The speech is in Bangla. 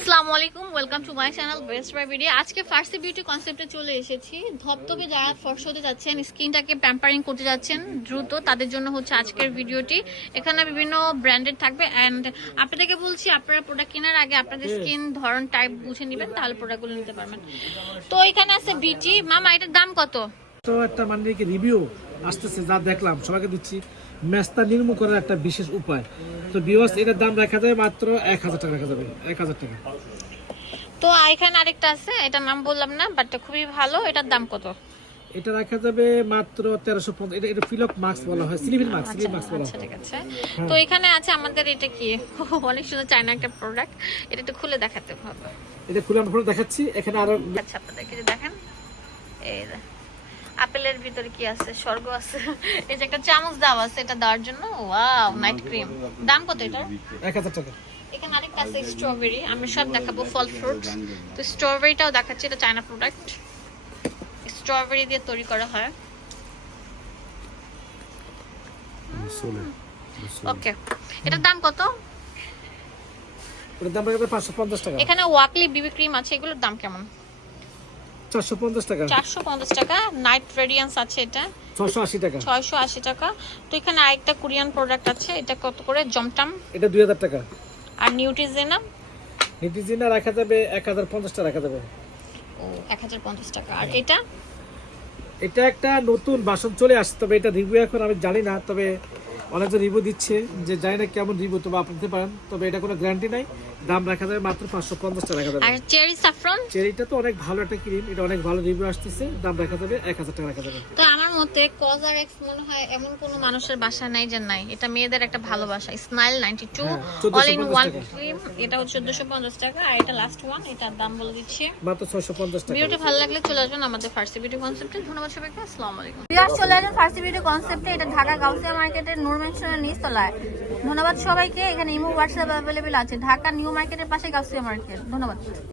আসসালামু আলাইকুম welcome to my channel best buy video আজকে ফার্সি বিউটি কনসেপ্টে চলে এসেছি। ধপধপে যারা ফর্স হতে যাচ্ছেন স্কিনটাকে প্যাম্পারিং করতে যাচ্ছেন দ্রুত তাদের জন্য হচ্ছে আজকের ভিডিওটি। এখানে বিভিন্ন ব্র্যান্ডেড থাকবে অ্যান্ড আপনাদেরকে বলছি আপনারা প্রোডাক্ট কেনার আগে আপনাদের স্কিন ধরন টাইপ বুঝে নেবেন তাহলে প্রোডাক্টগুলো নিতে পারবেন। তো এখানে আছে বিটি মামা এটার দাম কত? তো একটা মানে রিভিউ আসতেছে যা দেখলাম সবাইকে দিচ্ছি। ম্যাচটা নির্মূল করার একটা বিশেষ উপায়। তো বিওয়াস এটার দাম রাখা যাবে মাত্র এক হাজার টাকা রাখা যাবে। এক হাজার টাকা। তো এখানে আরেকটা আছে এটার নাম বললাম না বাট খুবই ভালো এটার দাম কত? এটা রাখা যাবে মাত্র তেরোশো পঞ্চাশ এটা এটা ফিলক মাস্ক বলা হয় সিলিভিন মাস্ক সিলিভিন মাস্ক বলা আচ্ছা হয় ঠিক আছে। তো এখানে আছে আমাদের এটা কি? অনেক সুন্দর চায়না একটা প্রোডাক্ট এটা একটু খুলে দেখাতে হবে। এটা খুলে আমরা দেখাচ্ছি এখানে আরও আচ্ছা আপনাদেরকে দেখেন এই আপেলের ভিতরে কি আছে? স্বর্গ আছে। এই যে একটা চামচ দাও আছে এটা দেওয়ার জন্য? ওয়াও নাইট ক্রিম দাম কত এটার? এক হাজার টাকা। এখানে আরেকটা আছে স্ট্রবেরি আমি সব দেখাবো ফল ফ্রুট তো স্ট্রবেরিটাও দেখাচ্ছি এটা চায়না প্রোডাক্ট স্ট্রবেরি দিয়ে তৈরি করা হয়। ওকে এটার দাম কত? এটার দাম রাখা যাবে পাঁচশো পঞ্চাশ টাকা। এখানে ওয়াকলি বিবি ক্রিম আছে এগুলোর দাম কেমন? চারশো পঞ্চাশ টাকা। চারশো পঞ্চাশ টাকা। নাইট রেডিয়েন্স আছে এটা। ছশো আশি টাকা। ছয়শো আশি টাকা। তো এখানে আরেকটা কোরিয়ান প্রোডাক্ট আছে। এটা কত করে? জমটাম এটা দুই হাজার টাকা। আর নিউট্রিজেনা রাখা যাবে এক হাজার পঞ্চাশ টাকা রাখা যাবে। ও এক হাজার পঞ্চাশ টাকা। আর এটা? এটা একটা নতুন বাসন চলে আসছে তবে এটা রিভিউ এখন আমি জানি না তবে অনেকজন রিভিউ দিচ্ছে যে জানি না কেমন রিভিউ তবে আপনি দিতে পারেন তবে এটা কোনো গ্যারান্টি নাই। দাম রাখা যাবে মাত্র পাঁচশো পঞ্চাশ টাকা রাখা যাবে। আর চেরি সাফরন চেরিটা তো অনেক ভালো একটা ক্রিম এটা অনেক ভালো রিভিউ আসতেছে দাম রাখা যাবে এক হাজার টাকা রাখা যাবে। তো আমার মতে কজ আর এক্স মনে হয় এমন কোনো মানুষের বাসা নাই যে নাই। এটা মেয়েদের একটা ভালোবাসা smile ninety two all in one cream এটা হচ্ছে চোদ্দশো পঞ্চাশ টাকা আর এটা লাস্ট ওয়ান এটার দাম বলে দিচ্ছি। মাত্র ছয়শো পঞ্চাশ টাকা। ভিডিওটি ভালো লাগলে চলে আসবেন আমাদের ফার্সি ভিডিও কনসেপ্টে ধন্যবাদ সবাইকে আসসালামু আলাইকুম। চলে আসবেন ফার্সি ভিডিও কনসেপ্টে এটা ঢাকা গাউসিয়া মার্কেটের নূর মেনশনের নিচতলায় ধন্যবাদ সবাইকে এখানে ইমো হোয়াটসঅ্যাপ অ্যাভেলেবেল আছে ঢাকা নিউ মার্কেটের পাশে গাছিয়া মার্কেট ধন্যবাদ